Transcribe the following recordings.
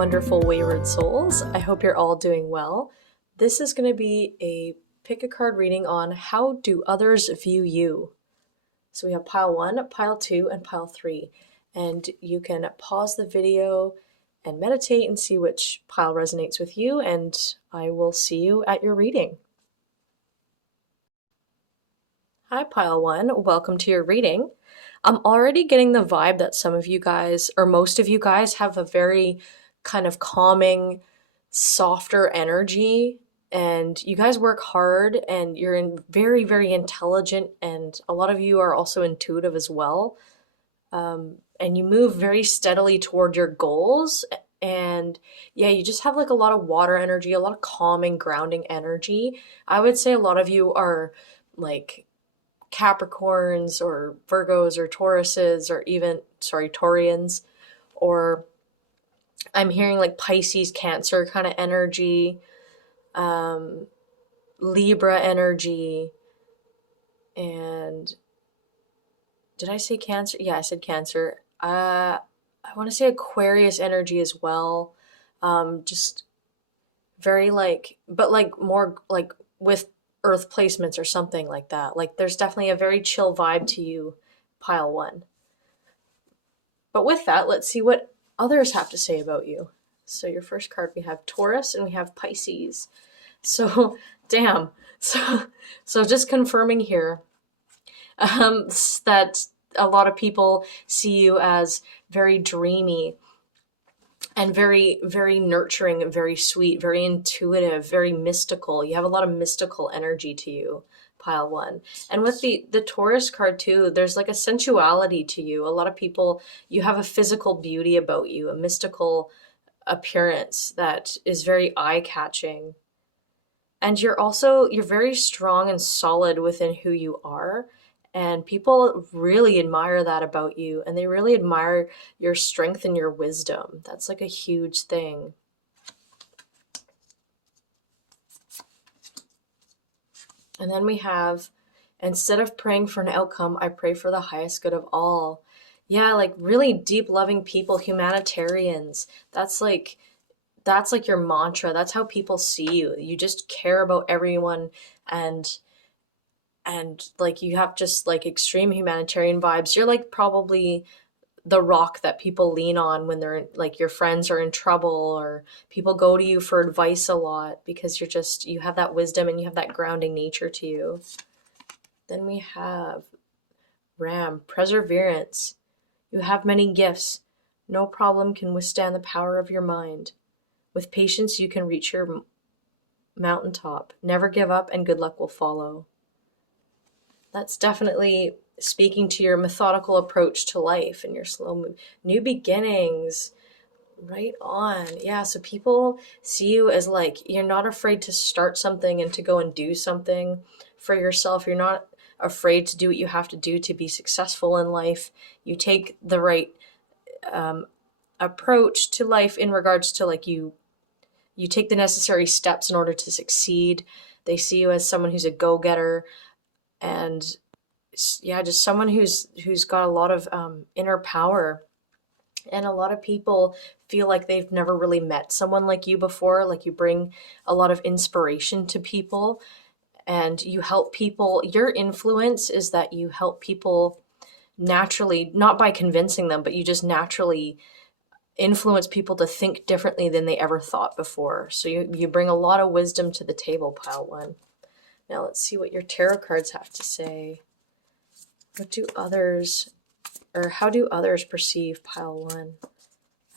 wonderful wayward souls. I hope you're all doing well. This is going to be a pick a card reading on how do others view you. So we have pile 1, pile 2, and pile 3. And you can pause the video and meditate and see which pile resonates with you, and I will see you at your reading. Hi, pile 1. Welcome to your reading. I'm already getting the vibe that some of you guys, or most of you guys, have a very kind of calming, softer energy, and you guys work hard and you're very, very intelligent, and a lot of you are also intuitive as well. And you move very steadily toward your goals. And yeah, you just have like a lot of water energy, a lot of calming, grounding energy. I would say a lot of you are like Capricorns or Virgos or Tauruses or even, Taurians, or I'm hearing like Pisces, Cancer kind of energy, Libra energy, and did I say Cancer? Yeah, I said Cancer. I want to say Aquarius energy as well. Just very like, but like more like with earth placements or something like that. Like there's definitely a very chill vibe to you, pile 1. But with that, let's see what others have to say about you. So your first card, we have Taurus and we have Pisces. So damn. So just confirming here that a lot of people see you as very dreamy and very, very nurturing, very sweet, very intuitive, very mystical. You have a lot of mystical energy to you, pile 1. And with the Taurus card too, there's like a sensuality to you. A lot of people, you have a physical beauty about you, a mystical appearance that is very eye-catching. And you're very strong and solid within who you are. And people really admire that about you, and they really admire your strength and your wisdom. That's like a huge thing. And then we have, instead of praying for an outcome, I pray for the highest good of all. Yeah, like really deep loving people, humanitarians. That's like your mantra. That's how people see you. You just care about everyone, and like you have just like extreme humanitarian vibes. You're like probably the rock that people lean on when they're like your friends are in trouble, or people go to you for advice a lot, because you have that wisdom and you have that grounding nature to you. Then we have Ram, perseverance. You have many gifts. No problem can withstand the power of your mind. With patience, you can reach your mountaintop. Never give up, and good luck will follow. That's definitely speaking to your methodical approach to life and your slow new beginnings. Right on. Yeah, so people see you as like, you're not afraid to start something and to go and do something for yourself. You're not afraid to do what you have to do to be successful in life. You take the right approach to life in regards to like you take the necessary steps in order to succeed. They see you as someone who's a go-getter, and yeah, just someone who's got a lot of inner power. And a lot of people feel like they've never really met someone like you before. Like you bring a lot of inspiration to people, and you help people. Your influence is that you help people naturally, not by convincing them, but you just naturally influence people to think differently than they ever thought before. So you bring a lot of wisdom to the table, pile 1. Now let's see what your tarot cards have to say. How do others perceive pile 1?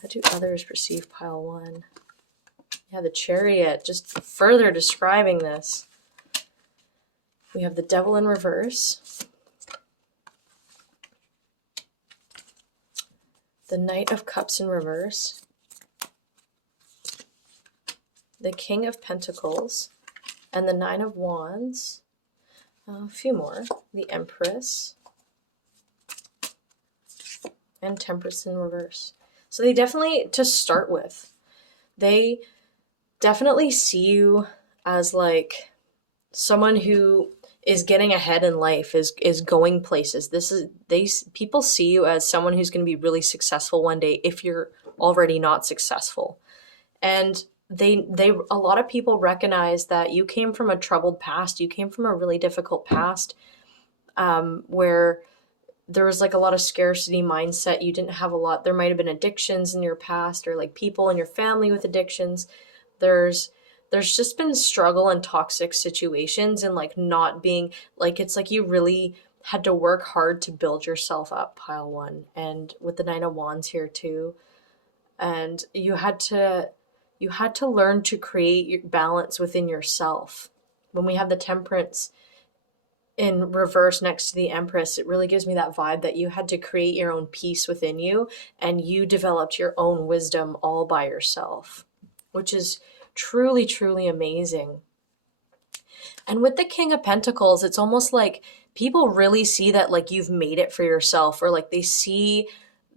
How do others perceive pile 1? Yeah, the Chariot, just further describing this. We have the Devil in reverse. The Knight of Cups in reverse. The King of Pentacles. And the Nine of Wands. A few more. The Empress. And Temperance in reverse. So they definitely, to start with, they definitely see you as like someone who is getting ahead in life, is going places. People see you as someone who's going to be really successful one day if you're already not successful. And they a lot of people recognize that you came from a troubled past. You came from a really difficult past, where there was like a lot of scarcity mindset. You didn't have a lot. There might have been addictions in your past, or like people in your family with addictions. There's there's just been struggle and toxic situations, and like not being like, it's like you really had to work hard to build yourself up, pile one. And with the Nine of Wands here too, and you had to learn to create your balance within yourself. When we have the Temperance in reverse next to the Empress, it really gives me that vibe that you had to create your own peace within you, and you developed your own wisdom all by yourself, which is truly, truly amazing. And with the King of Pentacles, it's almost like people really see that like you've made it for yourself, or like they see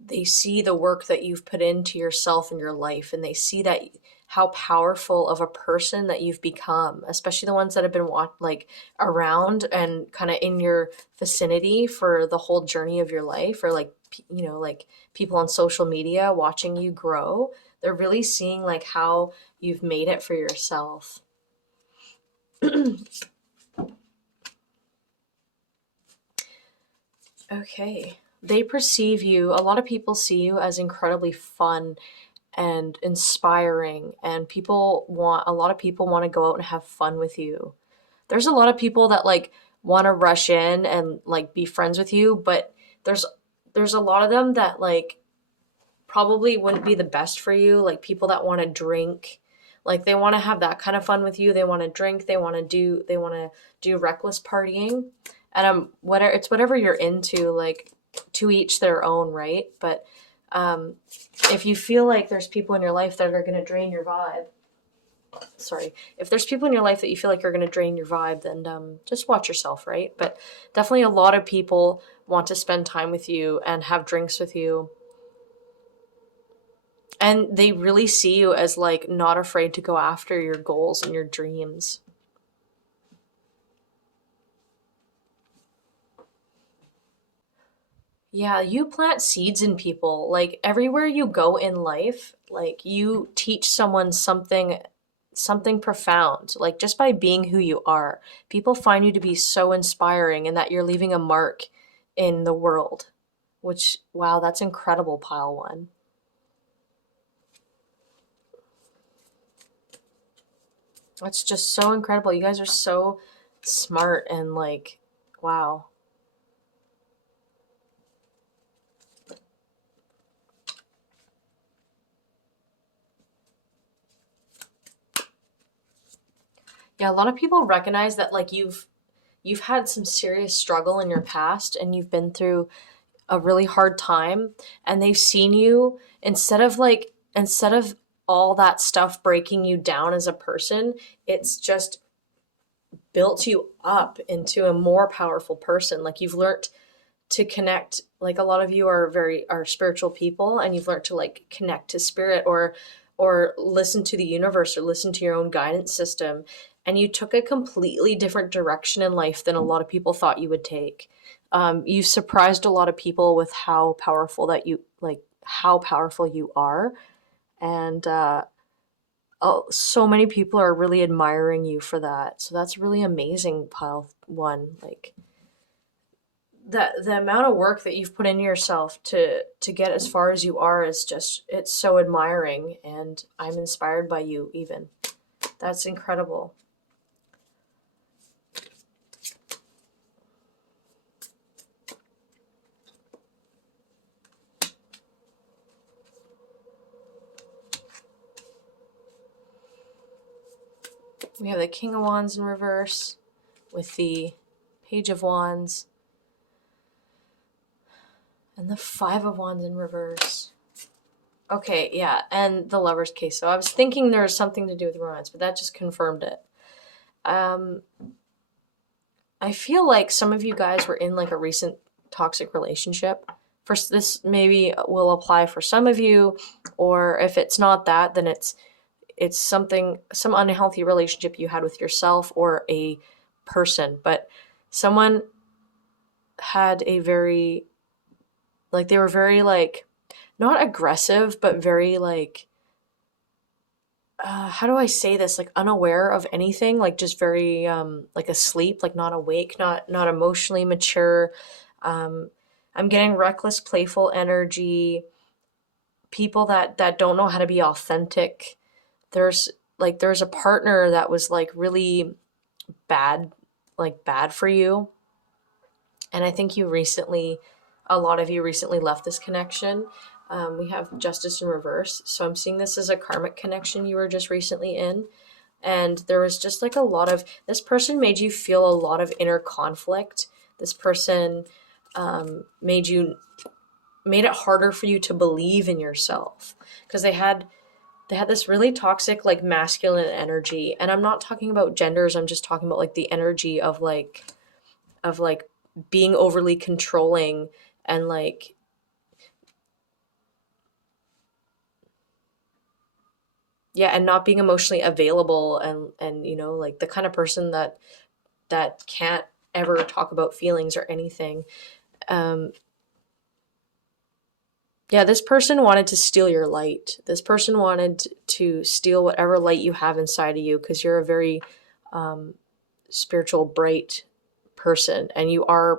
the work that you've put into yourself and your life, and they see that how powerful of a person that you've become, especially the ones that have been like around and kind of in your vicinity for the whole journey of your life, or like like people on social media watching you grow. They're really seeing like how you've made it for yourself. Okay. They perceive you, a lot of people see you as incredibly fun and inspiring, and a lot of people want to go out and have fun with you. There's a lot of people that like want to rush in and like be friends with you, but there's there's a lot of them that like probably wouldn't be the best for you, like people that want to drink. Like they want to have that kind of fun with you. They want to drink, they want to do reckless partying. And whatever, it's whatever you're into, like to each their own, right? But um if you feel like there's people in your life that are going to drain your vibe, sorry, if there's people in your life that you feel like are going to drain your vibe, then just watch yourself, right? But definitely a lot of people want to spend time with you and have drinks with you, and they really see you as like not afraid to go after your goals and your dreams. Yeah, you plant seeds in people. Like everywhere you go in life, like you teach someone something profound. Like just by being who you are, people find you to be so inspiring, and that you're leaving a mark in the world. Which, wow, that's incredible, pile one. That's just so incredible. You guys are so smart and like, wow. Yeah, a lot of people recognize that like you've had some serious struggle in your past, and you've been through a really hard time, and they've seen you, instead of all that stuff breaking you down as a person, it's just built you up into a more powerful person. Like you've learned to connect, like a lot of you are spiritual people, and you've learned to like connect to spirit, or listen to the universe, or listen to your own guidance system, and you took a completely different direction in life than a lot of people thought you would take. You surprised a lot of people with how powerful you are, and oh, so many people are really admiring you for that. So that's really amazing, pile one. Like that, the amount of work that you've put in yourself to get as far as you are is just, it's so admiring, and I'm inspired by you even. That's incredible. We have the King of Wands in reverse with the Page of Wands and the Five of Wands in reverse. Okay, yeah, and the Lover's case. So I was thinking there was something to do with romance, but that just confirmed it. Um, I feel like some of you guys were in like a recent toxic relationship. First, this maybe will apply for some of you, or if it's not that, then it's some unhealthy relationship you had with yourself or a person. But someone had a very, like, they were very like not aggressive, but very like how do I say this? Like unaware of anything, like just very like asleep, like not awake, not emotionally mature. Um, I'm getting reckless, playful energy. People that don't know how to be authentic. There's there's a partner that was like really bad, like bad for you, and I think a lot of you recently left this connection. We have justice in reverse, so I'm seeing this as a karmic connection you were just recently in. And there was just like a lot of, this person made you feel a lot of inner conflict. This person made it harder for you to believe in yourself, because they had this really toxic like masculine energy. And I'm not talking about genders, I'm just talking about like the energy of like being overly controlling, and like, yeah, and not being emotionally available, and like the kind of person that can't ever talk about feelings or anything. um yeah, this person wanted to steal your light. This person wanted to steal whatever light you have inside of you, because you're a very um spiritual, bright person, and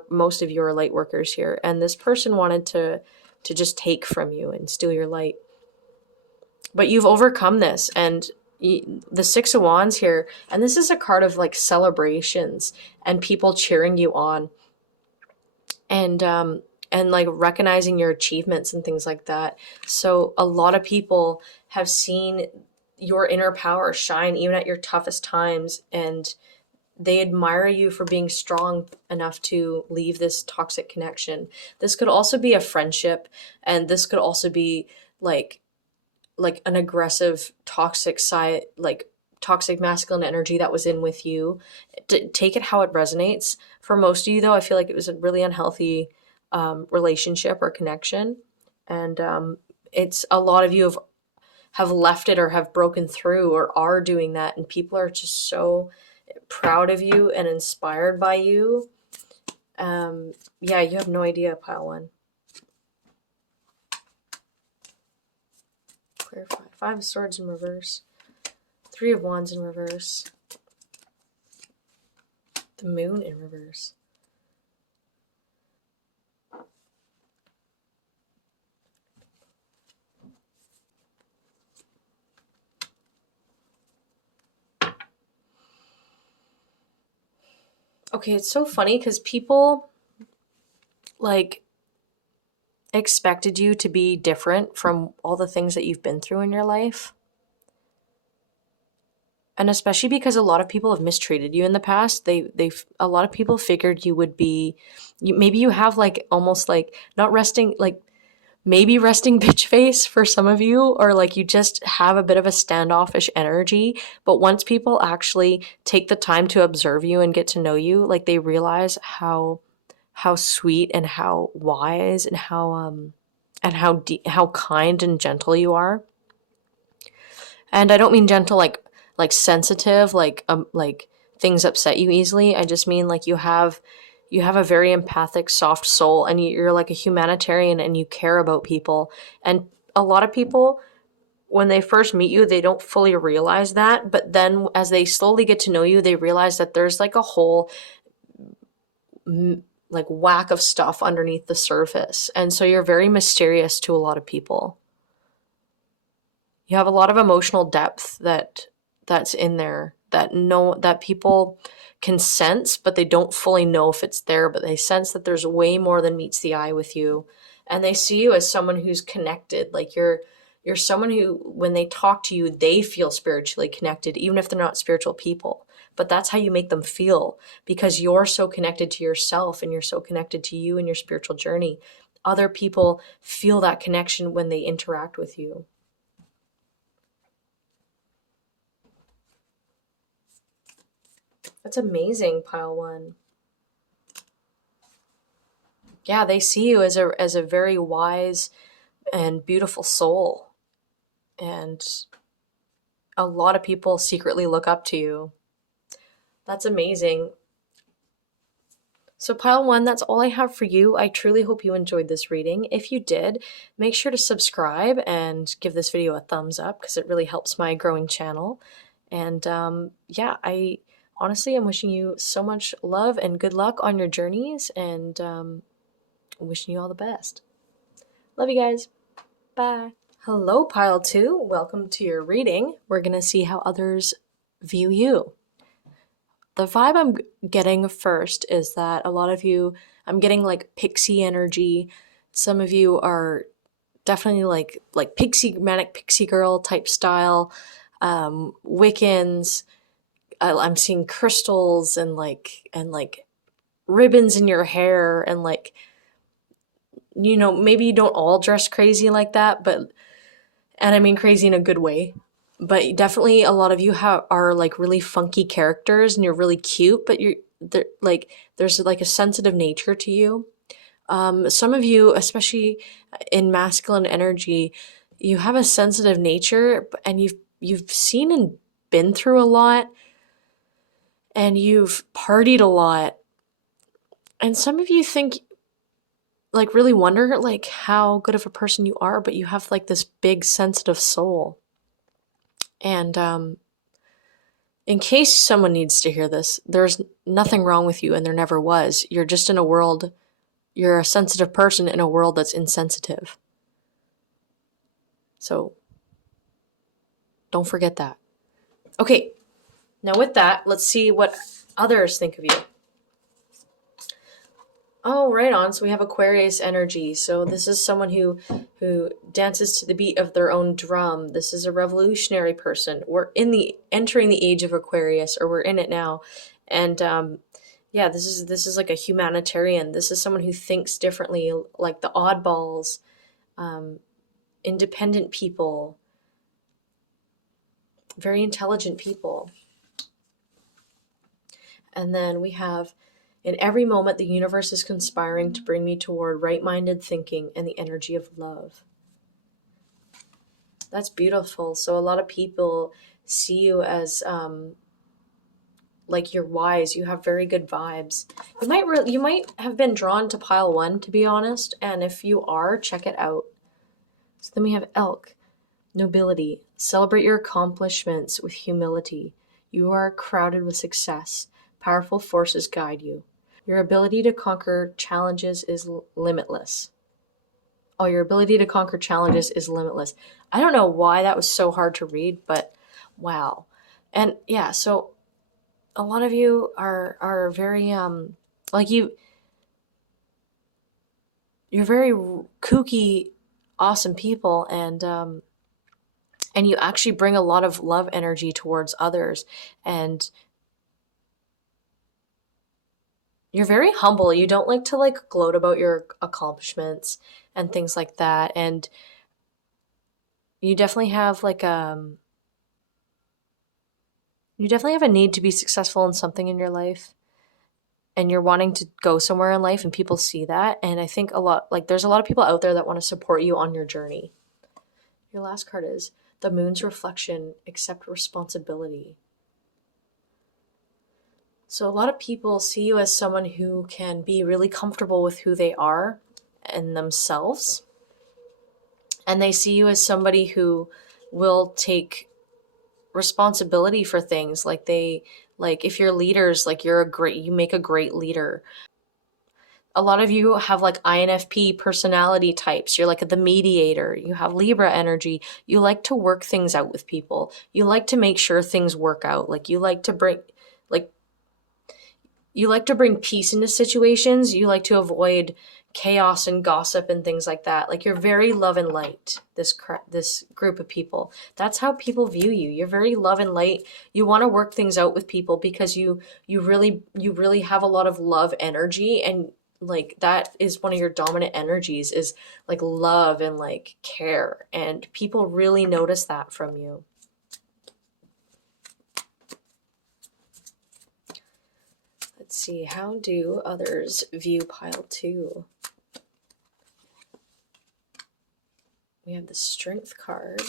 most of you are light workers here, and this person wanted to just take from you and steal your light. But you've overcome this, and the Six of Wands here, and this is a card of like celebrations and people cheering you on, and like recognizing your achievements and things like that. So a lot of people have seen your inner power shine even at your toughest times, and they admire you for being strong enough to leave this toxic connection. This could also be a friendship, and this could also be like an aggressive toxic side, like toxic masculine energy that was in with you. Take it how it resonates. For most of you though, I feel like it was a really unhealthy relationship or connection, and it's a lot of you have left it or have broken through or are doing that, and people are just so proud of you and inspired by you. Yeah, you have no idea, pile one. Clarify. Five of Swords in reverse. Three of Wands in reverse. The Moon in reverse. Okay, it's so funny because people like expected you to be different from all the things that you've been through in your life. And especially because a lot of people have mistreated you in the past. A lot of people figured you would be, maybe you have like almost like not resting, like maybe resting bitch face for some of you, or like you just have a bit of a standoffish energy. But once people actually take the time to observe you and get to know you, like they realize how sweet and how wise and how kind and gentle you are. And I don't mean gentle like sensitive, like things upset you easily. I just mean like you have a very empathic, soft soul, and you're like a humanitarian, and you care about people. And a lot of people, when they first meet you, they don't fully realize that, but then as they slowly get to know you, they realize that there's like a whole like whack of stuff underneath the surface. And so you're very mysterious to a lot of people. You have a lot of emotional depth that's in there, that people can sense, but they don't fully know if it's there, but they sense that there's way more than meets the eye with you. And they see you as someone who's connected. Like you're someone who, when they talk to you, they feel spiritually connected, even if they're not spiritual people. But that's how you make them feel, because you're so connected to yourself and you're so connected to you and your spiritual journey. Other people feel that connection when they interact with you. That's amazing, pile one. Yeah, they see you as a very wise and beautiful soul. And a lot of people secretly look up to you. That's amazing. So pile one, that's all I have for you. I truly hope you enjoyed this reading. If you did, make sure to subscribe and give this video a thumbs up because it really helps my growing channel. And yeah, I honestly am wishing you so much love and good luck on your journeys, and wishing you all the best. Love you guys. Bye. Hello, pile two. Welcome to your reading. We're going to see how others view you. The vibe I'm getting first is that a lot of you, I'm getting like pixie energy. Some of you are definitely like pixie, manic pixie girl type style, Wiccans. I'm seeing crystals and like ribbons in your hair, and like, you know, maybe you don't all dress crazy like that, but, and I mean crazy in a good way, but definitely a lot of you are like really funky characters, and you're really cute, but there's like a sensitive nature to you. Some of you, especially in masculine energy, you have a sensitive nature, and you've seen and been through a lot, and you've partied a lot, and some of you think, like, really wonder like how good of a person you are, but you have like this big sensitive soul. And in case someone needs to hear this, there's nothing wrong with you, and there never was. You're just in a world, you're a sensitive person in a world that's insensitive. So don't forget that. Okay, now with that, let's see what others think of you. Oh, right on. So we have Aquarius energy. So this is someone who dances to the beat of their own drum. This is a revolutionary person. We're entering the age of Aquarius, or we're in it now. And yeah, this is like a humanitarian. This is someone who thinks differently, like the oddballs, independent people, very intelligent people. And then we have, in every moment, the universe is conspiring to bring me toward right-minded thinking and the energy of love. That's beautiful. So a lot of people see you as like you're wise. You have very good vibes. You might have been drawn to pile one, to be honest. And if you are, check it out. So then we have elk, nobility. Celebrate your accomplishments with humility. You are crowded with success. Powerful forces guide you. Your ability to conquer challenges is limitless. Oh, your ability to conquer challenges is limitless. I don't know why that was so hard to read, but wow. And yeah, so a lot of you are very like you're very kooky, awesome people, and you actually bring a lot of love energy towards others, and you're very humble. You don't like to like gloat about your accomplishments and things like that. And you definitely have like you definitely have a need to be successful in something in your life. And you're wanting to go somewhere in life, and people see that. And I think there's a lot of people out there that want to support you on your journey. Your last card is the moon's reflection, accept responsibility. So a lot of people see you as someone who can be really comfortable with who they are and themselves. And they see you as somebody who will take responsibility for things. Like if you're leaders, like you make a great leader. A lot of you have like INFP personality types. You're like the mediator. You have Libra energy. You like to work things out with people. You like to make sure things work out. Like you like to bring peace into situations. You like to avoid chaos and gossip and things like that. Like, you're very love and light, this group of people. That's how people view you. You're very love and light. You want to work things out with people because you really have a lot of love energy, and like that is one of your dominant energies, is like love and like care, and people really notice that from you. Let's see, how do others view pile two? We have the Strength card,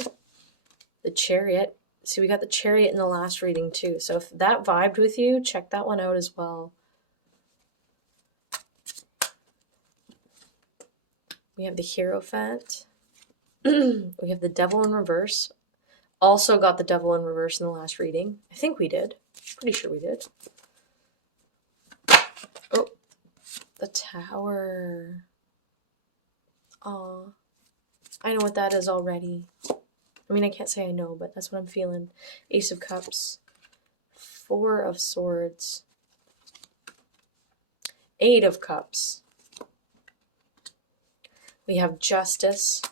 the Chariot. See, we got the Chariot in the last reading too. So if that vibed with you, check that one out as well. We have the Hierophant. We have the Devil in reverse. Also got the Devil in reverse in the last reading. I think we did. Pretty sure we did. Oh, the Tower. Aw. I know what that is already. I mean, I can't say I know, but that's what I'm feeling. Ace of Cups. Four of Swords. Eight of Cups. We have Justice.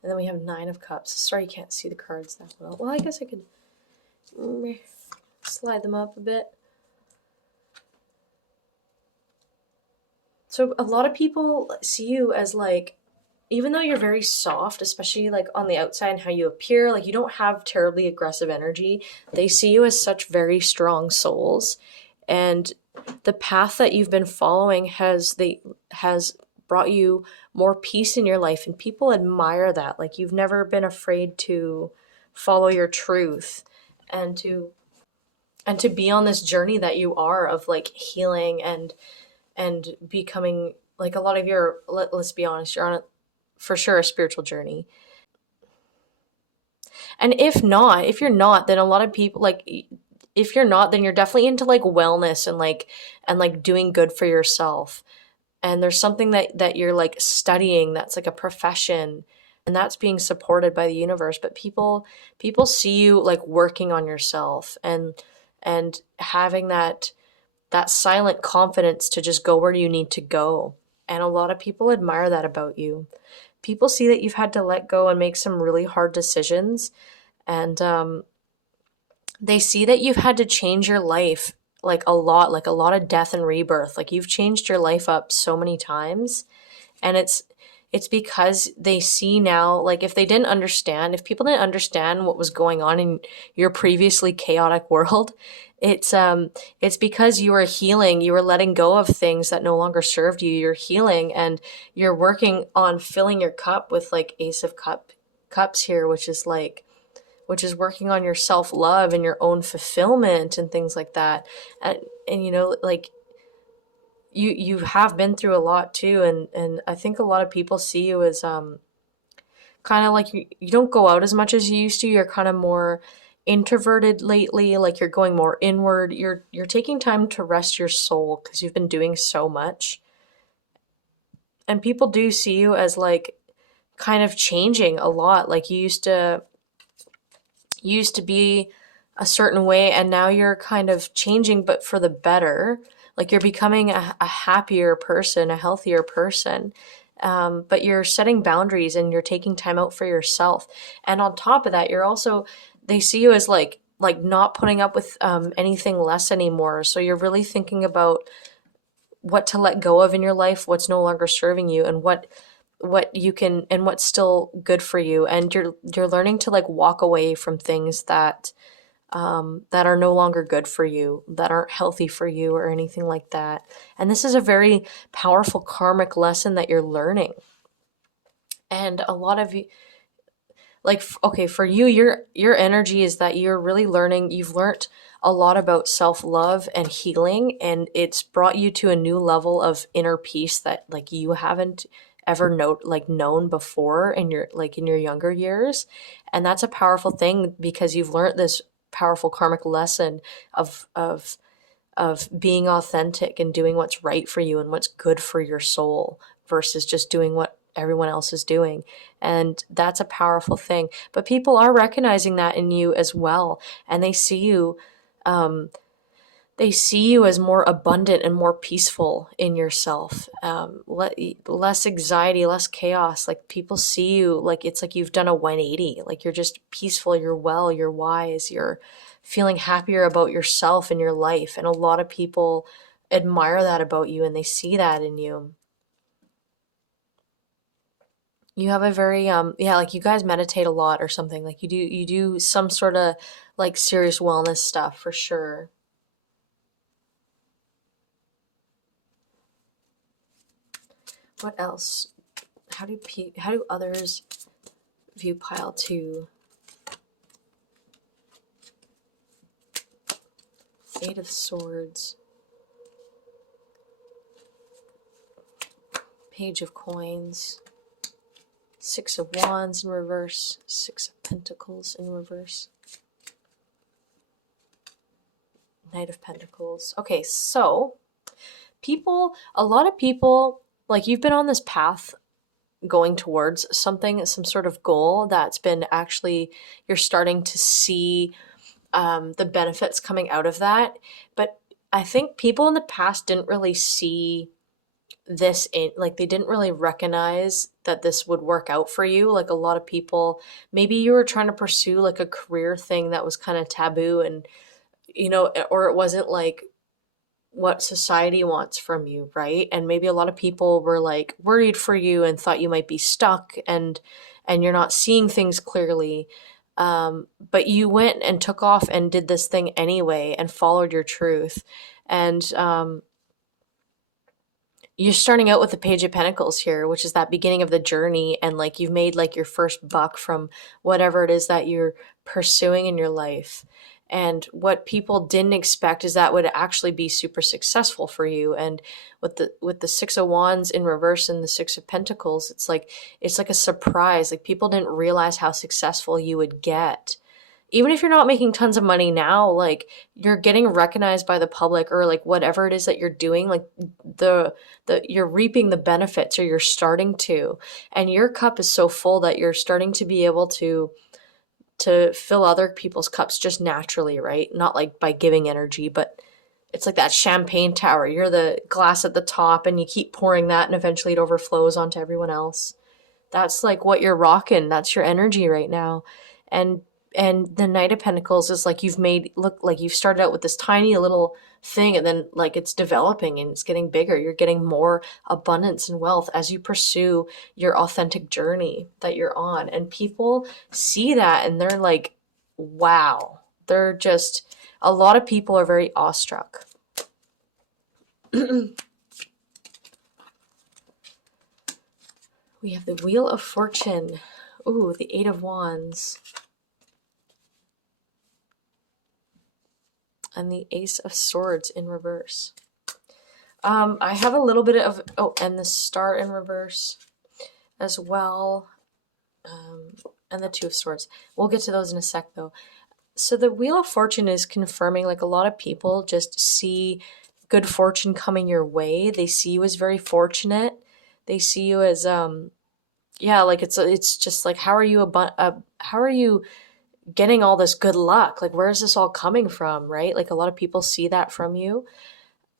And then we have Nine of Cups. Sorry you can't see the cards that well. Well, I guess I could slide them up a bit. So a lot of people see you as like, even though you're very soft, especially like on the outside and how you appear, like you don't have terribly aggressive energy, they see you as such very strong souls. And the path that you've been following has brought you more peace in your life, and people admire that. Like you've never been afraid to follow your truth and to be on this journey that you are of like healing and becoming like a lot of your, let's be honest, you're on for sure a spiritual journey. And if you're not, then a lot of people like, if you're not, then you're definitely into like wellness and like doing good for yourself. And there's something that you're like studying that's like a profession, and that's being supported by the universe. But people see you like working on yourself and having that silent confidence to just go where you need to go. And a lot of people admire that about you. People see that you've had to let go and make some really hard decisions, and they see that you've had to change your life like a lot of death and rebirth. Like you've changed your life up so many times, and it's because they see now, like if people didn't understand what was going on in your previously chaotic world, it's because you were healing, you were letting go of things that no longer served you. You're healing and you're working on filling your cup with like Ace of Cups here, which is working on your self-love and your own fulfillment and things like that. And you know, like you have been through a lot too, and I think a lot of people see you as kind of like you don't go out as much as you used to. You're kind of more introverted lately, like you're going more inward. You're taking time to rest your soul because you've been doing so much. And people do see you as like kind of changing a lot. Like you used to be a certain way, and now you're kind of changing, but for the better. Like you're becoming a happier person, a healthier person. But you're setting boundaries and you're taking time out for yourself. And on top of that, they see you as like not putting up with anything less anymore. So you're really thinking about what to let go of in your life, what's no longer serving you, and what you can, and what's still good for you. And you're learning to like walk away from things that are no longer good for you, that aren't healthy for you or anything like that. And this is a very powerful karmic lesson that you're learning. And a lot of you, like, okay, for you, your energy is that you're really learning, you've learned a lot about self-love and healing, and it's brought you to a new level of inner peace that like you haven't ever known before in your younger years. And that's a powerful thing because you've learned this powerful karmic lesson of being authentic and doing what's right for you and what's good for your soul versus just doing what everyone else is doing. And that's a powerful thing. But people are recognizing that in you as well, and they see you as more abundant and more peaceful in yourself. Less anxiety, less chaos. Like people see you like it's like you've done a 180. Like you're just peaceful, you're well, you're wise, you're feeling happier about yourself and your life. And a lot of people admire that about you, and they see that in you. You have a very like you guys meditate a lot or something. Like you do some sort of like serious wellness stuff for sure. What else? How do others view pile 2? Eight of Swords. Page of Coins, Six of Wands in reverse, Six of Pentacles in reverse, Knight of Pentacles. Okay, so a lot of people, like, you've been on this path going towards something, some sort of goal that's been actually, you're starting to see the benefits coming out of that. But I think people in the past didn't really see this in, like, they didn't really recognize that this would work out for you. Like, a lot of people, maybe you were trying to pursue like a career thing that was kind of taboo, and or it wasn't like what society wants from you, right? And maybe a lot of people were like worried for you and thought you might be stuck, and you're not seeing things clearly. But you went and took off and did this thing anyway and followed your truth. And you're starting out with the Page of Pentacles here, which is that beginning of the journey, and like you've made like your first buck from whatever it is that you're pursuing in your life. And what people didn't expect is that would actually be super successful for you. And with the Six of Wands in reverse and the Six of Pentacles, it's like a surprise. Like, people didn't realize how successful you would get. Even if you're not making tons of money now, like, you're getting recognized by the public, or like whatever it is that you're doing, like you're reaping the benefits, or you're starting to, and your cup is so full that you're starting to be able to fill other people's cups just naturally, right? Not like by giving energy, but it's like that champagne tower. You're the glass at the top, and you keep pouring that, and eventually it overflows onto everyone else. That's like what you're rocking. That's your energy right now. And the Knight of Pentacles is like, you've made look like you've started out with this tiny little thing, and then like it's developing and it's getting bigger. You're getting more abundance and wealth as you pursue your authentic journey that you're on. And people see that and they're like, wow. They're just, a lot of people are very awestruck. We have the Wheel of Fortune. Ooh, the Eight of Wands. And the Ace of Swords in reverse. I have a little bit of, and the Star in reverse as well. And the Two of Swords. We'll get to those in a sec though. So the Wheel of Fortune is confirming, like, a lot of people just see good fortune coming your way. They see you as very fortunate. They see you as, like, it's just like, how are you getting all this good luck? Like, where is this all coming from, right? Like, a lot of people see that from you.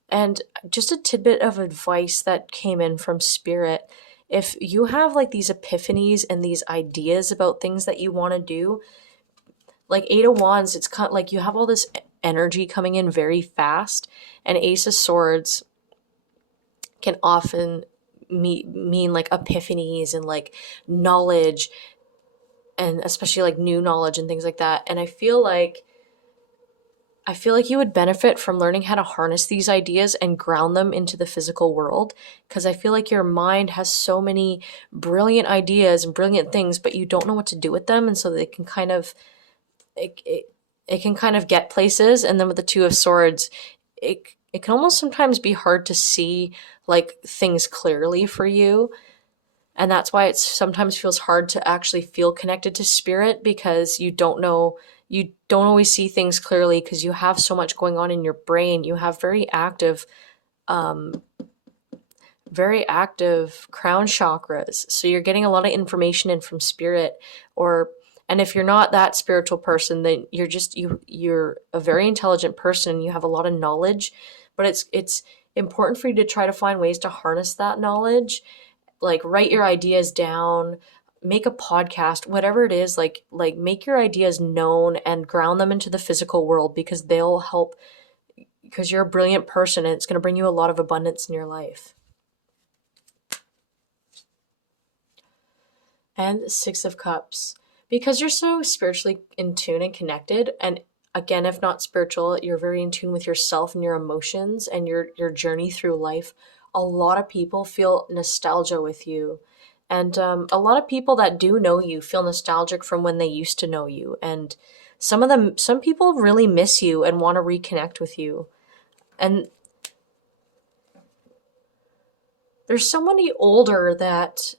And just a tidbit of advice that came in from Spirit: if you have like these epiphanies and these ideas about things that you want to do, like Eight of Wands, it's kind of like you have all this energy coming in very fast, and Ace of Swords can often mean like epiphanies and like knowledge, and especially like new knowledge and things like that. And I feel like you would benefit from learning how to harness these ideas and ground them into the physical world, because I feel like your mind has so many brilliant ideas and brilliant things, but you don't know what to do with them, and so they can kind of it can kind of get places. And then with the Two of Swords, it can almost sometimes be hard to see like things clearly for you. And that's why it sometimes feels hard to actually feel connected to Spirit, because you don't always see things clearly because you have so much going on in your brain. You have very active crown chakras. So you're getting a lot of information in from Spirit, and if you're not that spiritual person, then you're a very intelligent person and you have a lot of knowledge, but it's important for you to try to find ways to harness that knowledge. Like, write your ideas down, make a podcast, whatever it is, like make your ideas known and ground them into the physical world, because they'll help, because you're a brilliant person and it's going to bring you a lot of abundance in your life. And Six of Cups. Because you're so spiritually in tune and connected, and again, if not spiritual, you're very in tune with yourself and your emotions and your journey through life. A lot of people feel nostalgia with you. And a lot of people that do know you feel nostalgic from when they used to know you. And some people really miss you and want to reconnect with you. And there's somebody older that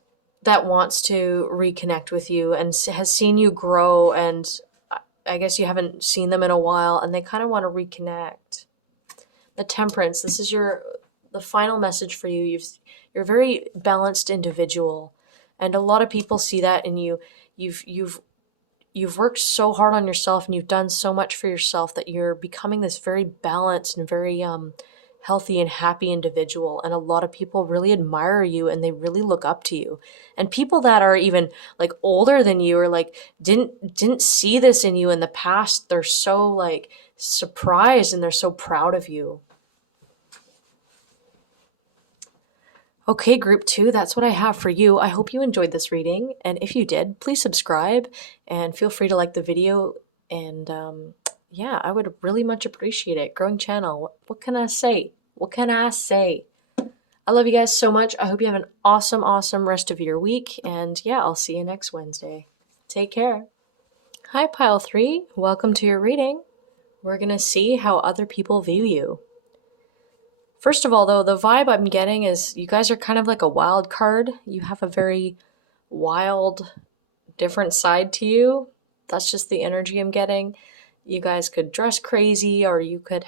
wants to reconnect with you and has seen you grow, and I guess you haven't seen them in a while, and they kind of want to reconnect. The Temperance, this is the final message for you. You're a very balanced individual, and a lot of people see that in you. You've worked so hard on yourself, and you've done so much for yourself that you're becoming this very balanced and very healthy and happy individual. And a lot of people really admire you, and they really look up to you. And people that are even like older than you, or like didn't see this in you in the past, they're so like surprised, and they're so proud of you. Okay, group 2, that's what I have for you. I hope you enjoyed this reading, and if you did, please subscribe and feel free to like the video. And yeah, I would really much appreciate it. Growing channel, what can I say? What can I say? I love you guys so much. I hope you have an awesome, awesome rest of your week, and yeah, I'll see you next Wednesday. Take care. Hi, Pile 3. Welcome to your reading. We're gonna see how other people view you. First of all, though, the vibe I'm getting is you guys are kind of like a wild card. You have a very wild, different side to you. That's just the energy I'm getting. You guys could dress crazy, or you could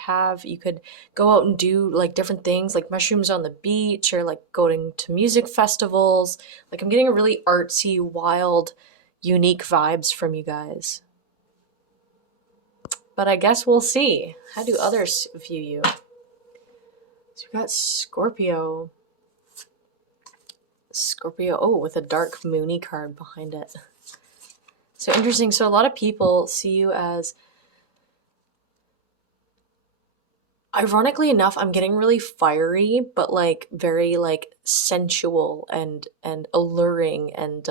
go out and do like different things, like mushrooms on the beach, or like going to music festivals. Like I'm getting a really artsy, wild, unique vibes from you guys. But I guess we'll see. How do others view you? So we got Scorpio. Oh, with a dark moony card behind it. So interesting. So a lot of people see you as, ironically enough, I'm getting really fiery, but like very like sensual and alluring and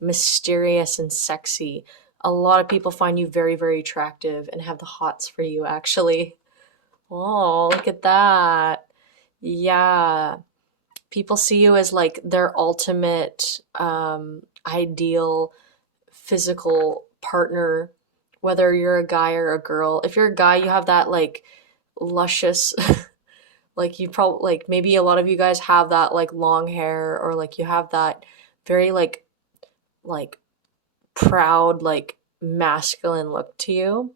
mysterious and sexy. A lot of people find you very, very attractive and have the hots for you, actually. Oh, look at that. Yeah. People see you as like their ultimate ideal physical partner, whether you're a guy or a girl. If you're a guy, you have that like luscious like you probably like, maybe a lot of you guys have that like long hair, or like you have that very like proud, like masculine look to you.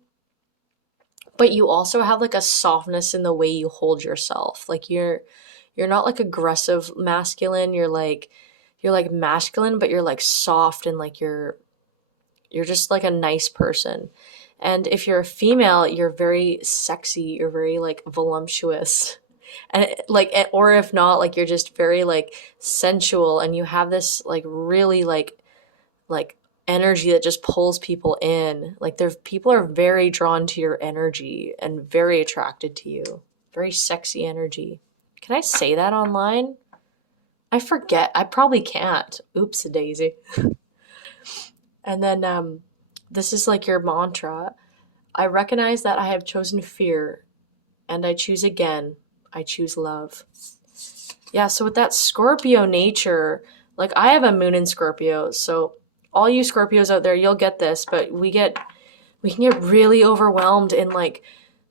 But you also have like a softness in the way you hold yourself. Like you're not like aggressive masculine. You're like masculine, but you're like soft, and like you're just like a nice person. And if you're a female, you're very sexy. You're very like voluptuous. And like, or if not, like you're just very like sensual, and you have this like really like energy that just pulls people in. Like people are very drawn to your energy and very attracted to you. Very sexy energy. Can I say that online? I forget. I probably can't. Oops a daisy. And then this is like your mantra. I recognize that I have chosen fear, and I choose again. I choose love. Yeah, so with that Scorpio nature, like I have a moon in Scorpio, so all you Scorpios out there, you'll get this, but we can get really overwhelmed in like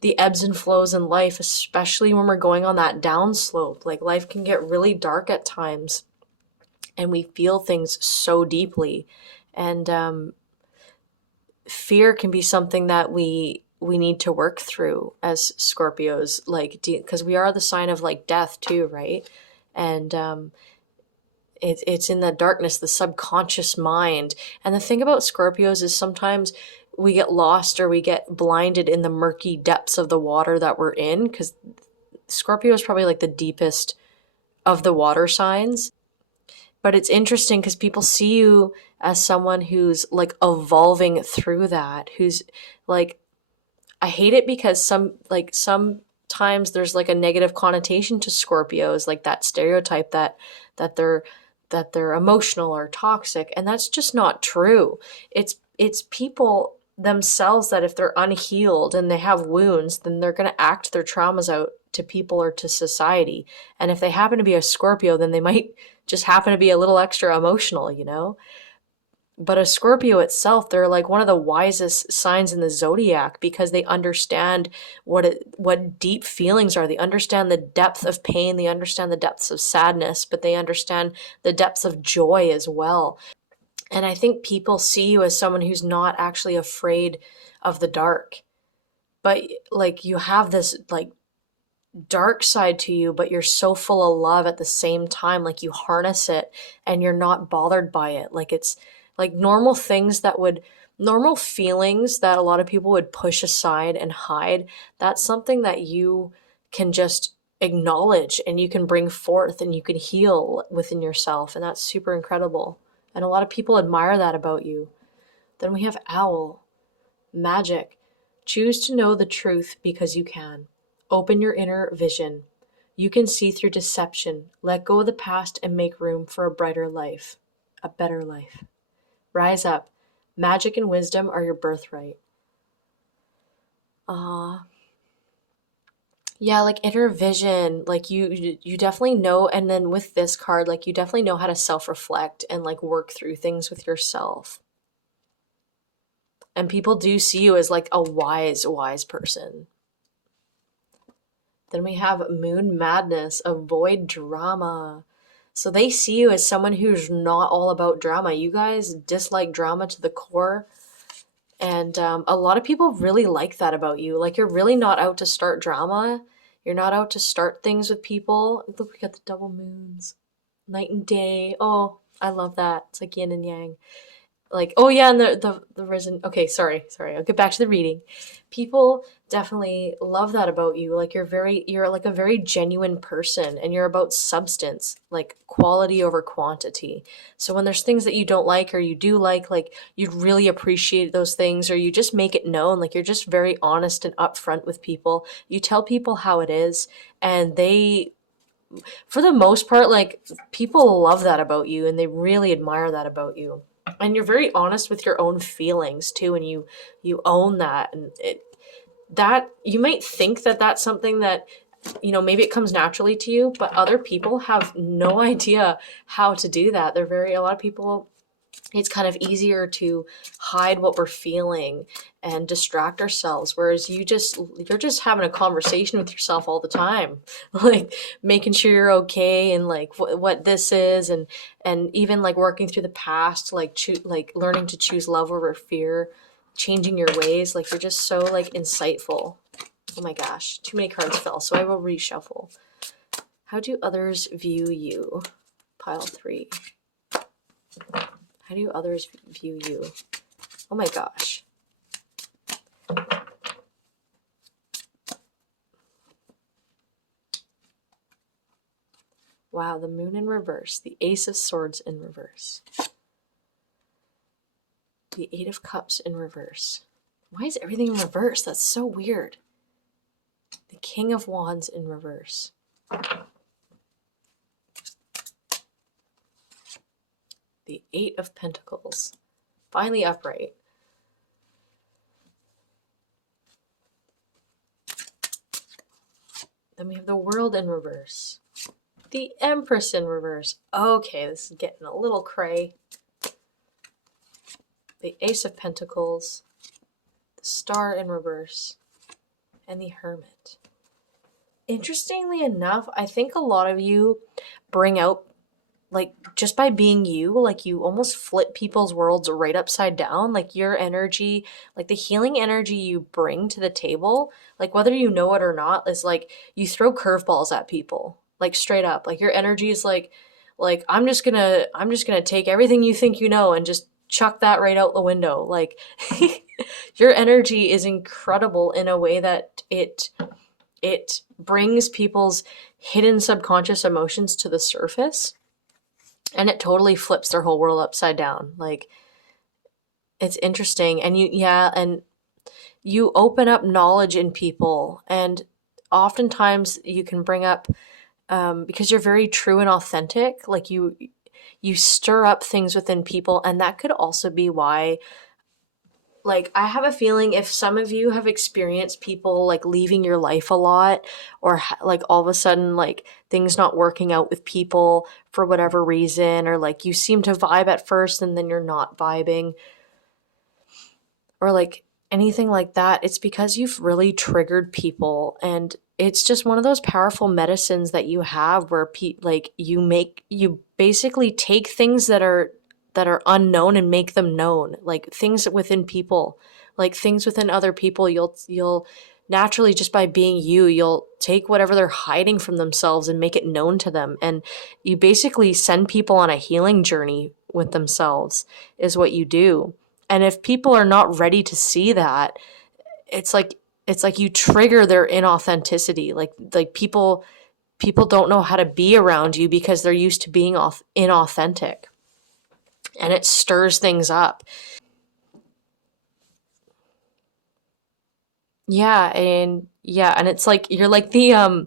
the ebbs and flows in life, especially when we're going on that downslope. Like life can get really dark at times, and we feel things so deeply. And fear can be something that we need to work through as Scorpios, like because we are the sign of like death too, right? And it's in the darkness, the subconscious mind. And the thing about Scorpios is sometimes we get lost, or we get blinded in the murky depths of the water that we're in, because Scorpio is probably like the deepest of the water signs. But it's interesting because people see you as someone who's like evolving through that, who's like, I hate it because sometimes there's like a negative connotation to Scorpios, like that stereotype that they're emotional or toxic, and that's just not true. It's people themselves that if they're unhealed and they have wounds, then they're going to act their traumas out to people or to society. And if they happen to be a Scorpio, then they might just happen to be a little extra emotional, you know? But a Scorpio itself, they're like one of the wisest signs in the zodiac because they understand what deep feelings are. They understand the depth of pain, they understand the depths of sadness, but they understand the depths of joy as well. And I think people see you as someone who's not actually afraid of the dark. But like you have this like dark side to you, but you're so full of love at the same time. Like you harness it and you're not bothered by it. Like it's like normal feelings that a lot of people would push aside and hide. That's something that you can just acknowledge and you can bring forth and you can heal within yourself. And that's super incredible. And a lot of people admire that about you. Then we have Owl, magic. Choose to know the truth because you can. Open your inner vision. You can see through deception. Let go of the past and make room for a brighter life, a better life. Rise up. Magic and wisdom are your birthright. Yeah, like inner vision, like you definitely know. And then with this card, like you definitely know how to self-reflect and like work through things with yourself. And people do see you as like a wise person. Then we have Moon Madness, avoid drama. So they see you as someone who's not all about drama. You guys dislike drama to the core. And a lot of people really like that about you. Like you're really not out to start drama. You're not out to start things with people. Look, we got the double moons. Night and day. Oh, I love that. It's like yin and yang. Like, oh yeah, and the risen. Okay, sorry. I'll get back to the reading. People definitely love that about you. Like you're like a very genuine person, and you're about substance, like quality over quantity. So when there's things that you don't like or you do like you really appreciate those things, or you just make it known. Like you're just very honest and upfront with people. You tell people how it is, and they, for the most part, like people love that about you, and they really admire that about you. And you're very honest with your own feelings too, and you own that. And it, that you might think that that's something that, you know, maybe it comes naturally to you, but other people have no idea how to do that. A lot of people, it's kind of easier to hide what we're feeling and distract ourselves, whereas you're just having a conversation with yourself all the time, like making sure you're okay, and like what this is, and even like working through the past, like like learning to choose love over fear, changing your ways. Like you're just so like insightful. Oh my gosh, too many cards fell, so I will reshuffle. How do others view you? Pile 3. How do others view you? Oh my gosh. Wow, the moon in reverse. The Ace of Swords in reverse. The Eight of Cups in reverse. Why is everything in reverse? That's so weird. The King of Wands in reverse. The Eight of Pentacles. Finally upright. Then we have the World in reverse. The Empress in reverse. Okay, this is getting a little cray. The Ace of Pentacles. The Star in reverse. And the Hermit. Interestingly enough, I think a lot of you bring out, like, just by being you, like you almost flip people's worlds right upside down. Like your energy, like the healing energy you bring to the table, like whether you know it or not, is like you throw curveballs at people, like straight up. Like your energy is like I'm just gonna take everything you think you know and just chuck that right out the window. Like your energy is incredible in a way that it brings people's hidden subconscious emotions to the surface. And it totally flips their whole world upside down. Like, it's interesting. And you open up knowledge in people. And oftentimes you can bring up, because you're very true and authentic, like you stir up things within people. And that could also be why like I have a feeling if some of you have experienced people like leaving your life a lot, or like all of a sudden like things not working out with people for whatever reason, or like you seem to vibe at first and then you're not vibing, or like anything like that, it's because you've really triggered people. And it's just one of those powerful medicines that you have where like you basically take things that are unknown and make them known, like things within people, like things within other people. You'll naturally, just by being you, you'll take whatever they're hiding from themselves and make it known to them. And you basically send people on a healing journey with themselves, is what you do. And if people are not ready to see that, it's like you trigger their inauthenticity. Like people don't know how to be around you because they're used to being inauthentic, and it stirs things up. Yeah, and it's like you're like the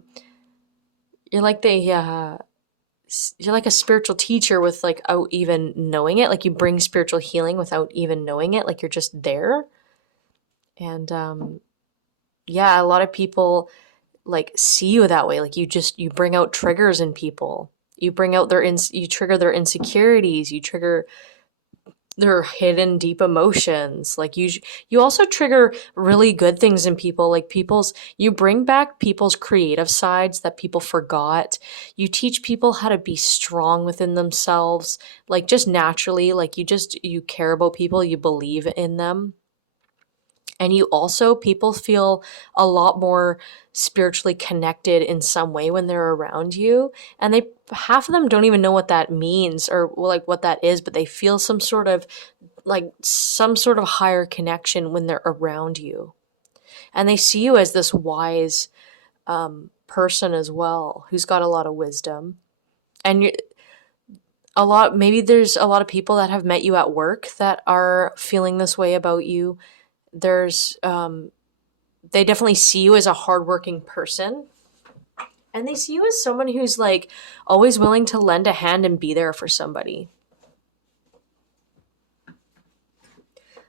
you're like a spiritual teacher with like out even knowing it. Like you bring spiritual healing without even knowing it. Like you're just there. And yeah, a lot of people like see you that way. Like you bring out triggers in people. You bring out you trigger their insecurities. You trigger their hidden deep emotions. Like you also trigger really good things in people, like you bring back people's creative sides that people forgot. You teach people how to be strong within themselves, like just naturally. Like you care about people, you believe in them. And you also, people feel a lot more spiritually connected in some way when they're around you. And half of them don't even know what that means or like what that is, but they feel some sort of higher connection when they're around you. And they see you as this wise person as well, who's got a lot of wisdom. And maybe there's a lot of people that have met you at work that are feeling this way about you. They definitely see you as a hardworking person, and they see you as someone who's like always willing to lend a hand and be there for somebody.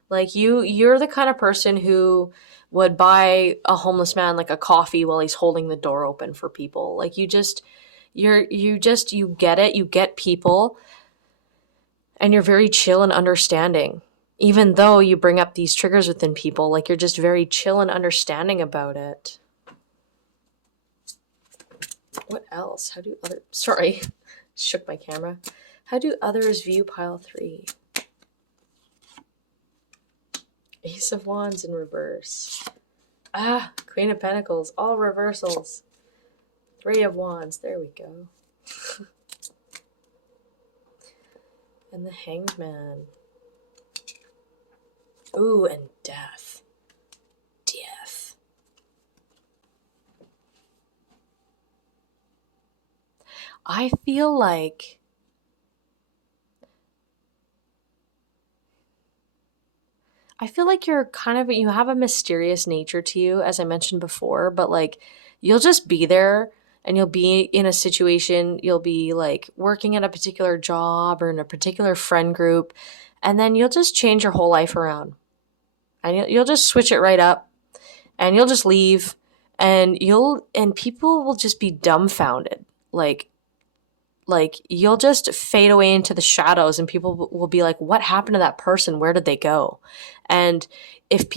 Like you're the kind of person who would buy a homeless man like a coffee while he's holding the door open for people. Like you get it, you get people, and you're very chill and understanding. Even though you bring up these triggers within people, like you're just very chill and understanding about it. What else? Sorry, shook my camera. How do others view pile 3? Ace of Wands in reverse. Queen of Pentacles, all reversals. 3 of Wands, there we go. And the Hanged Man. Ooh, and Death. Death. I feel like you have a mysterious nature to you, as I mentioned before, but like you'll just be there, and you'll be in a situation, you'll be like working at a particular job or in a particular friend group, and then you'll just change your whole life around. And you'll just switch it right up, and you'll just leave, and people will just be dumbfounded. Like you'll just fade away into the shadows, and people will be like, what happened to that person? Where did they go? And if a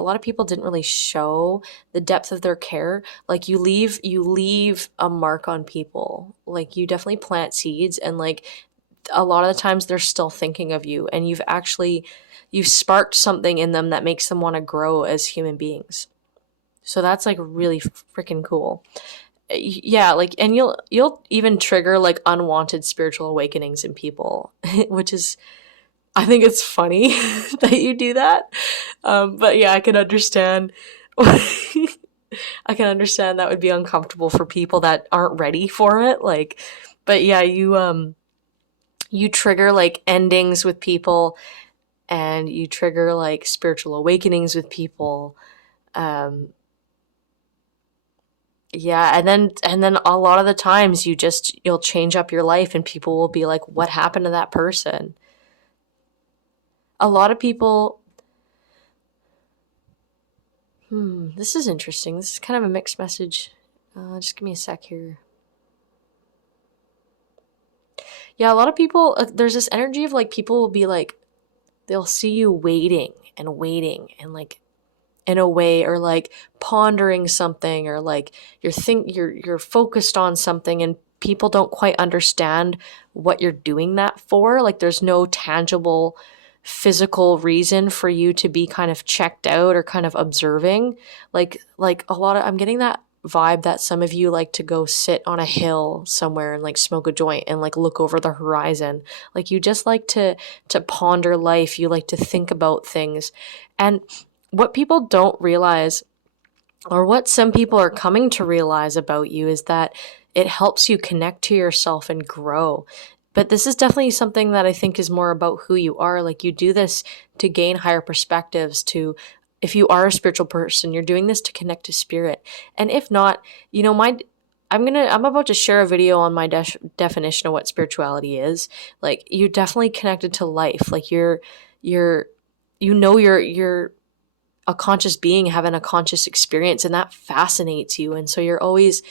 lot of people didn't really show the depth of their care, like you leave a mark on people. Like you definitely plant seeds, and like a lot of the times they're still thinking of you, and you've sparked something in them that makes them want to grow as human beings. So that's like really freaking cool. Yeah, like, and you'll even trigger like unwanted spiritual awakenings in people, which is, I think it's funny that you do that. But yeah, I can understand. I can understand that would be uncomfortable for people that aren't ready for it. Like, but yeah, you trigger like endings with people, and you trigger like spiritual awakenings with people. Yeah, and then a lot of the times you'll change up your life, and people will be like, what happened to that person? A lot of people, this is interesting. This is kind of a mixed message. Just give me a sec here. Yeah, a lot of people, there's this energy of like people will be like, they'll see you waiting and like in a way, or like pondering something, or like you're focused on something and people don't quite understand what you're doing that for. Like there's no tangible physical reason for you to be kind of checked out or kind of observing. Like a lot of, I'm getting that vibe that some of you like to go sit on a hill somewhere and like smoke a joint and like look over the horizon. Like you just like to ponder life, you like to think about things. And what people don't realize, or what some people are coming to realize about you, is that it helps you connect to yourself and grow. But this is definitely something that I think is more about who you are. Like you do this to gain higher perspectives, to, if you are a spiritual person, you're doing this to connect to spirit. And if not, you know, I'm about to share a video on my definition of what spirituality is. Like you're definitely connected to life. Like you're you're a conscious being having a conscious experience, and that fascinates you. And so you're always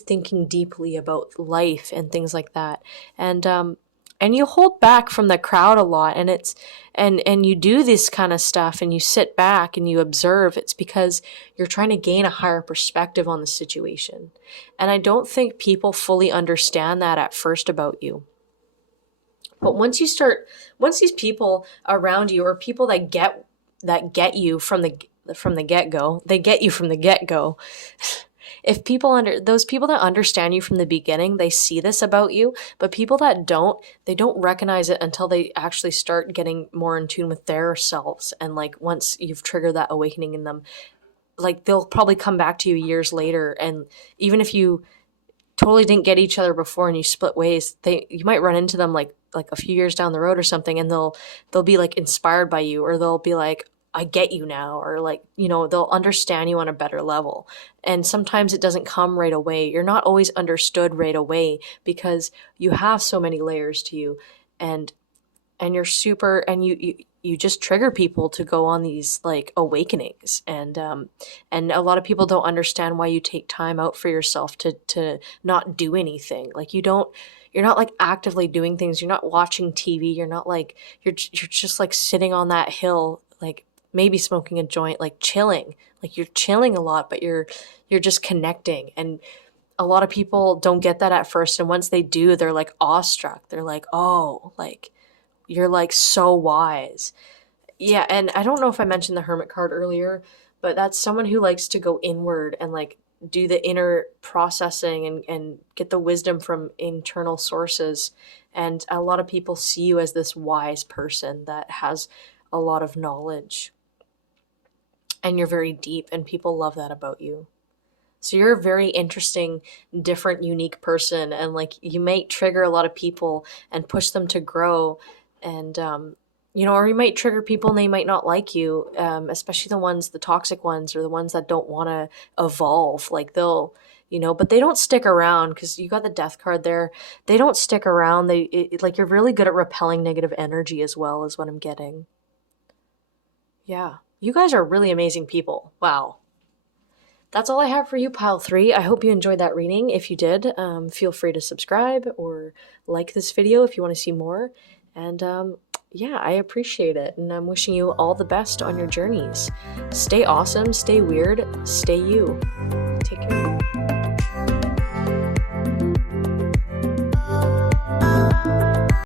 thinking deeply about life and things like that. And you hold back from the crowd a lot, and it's and you do this kind of stuff and you sit back and you observe. It's because you're trying to gain a higher perspective on the situation. And I don't think people fully understand that at first about you. But once these people around you, or people that get you from the get-go, they get you from the get-go. If those people that understand you from the beginning, they see this about you, but people that don't, they don't recognize it until they actually start getting more in tune with their selves. And like once you've triggered that awakening in them, like they'll probably come back to you years later, and even if you totally didn't get each other before and you split ways, you might run into them like a few years down the road or something, and they'll be like inspired by you, or they'll be like, I get you now, or like, you know, they'll understand you on a better level. And sometimes it doesn't come right away. You're not always understood right away because you have so many layers to you, and you're super, and you just trigger people to go on these like awakenings. And a lot of people don't understand why you take time out for yourself to not do anything. Like you're not like actively doing things. You're not watching TV. You're not like, you're just like sitting on that hill, like maybe smoking a joint, like chilling. Like you're chilling a lot, but you're just connecting. And a lot of people don't get that at first. And once they do, they're like awestruck. They're like, oh, like you're like so wise. Yeah. And I don't know if I mentioned the Hermit card earlier, but that's someone who likes to go inward and like do the inner processing and get the wisdom from internal sources. And a lot of people see you as this wise person that has a lot of knowledge. And you're very deep, and people love that about you. So you're a very interesting, different, unique person, and like you might trigger a lot of people and push them to grow, and you know, or you might trigger people and they might not like you, especially the toxic ones, or the ones that don't want to evolve. Like they'll, you know, but they don't stick around because you got the Death card there. They don't stick around. Like you're really good at repelling negative energy as well, is what I'm getting. Yeah. You guys are really amazing people. Wow. That's all I have for you, Pile 3. I hope you enjoyed that reading. If you did, feel free to subscribe or like this video if you want to see more. And yeah, I appreciate it. And I'm wishing you all the best on your journeys. Stay awesome, stay weird, stay you. Take care.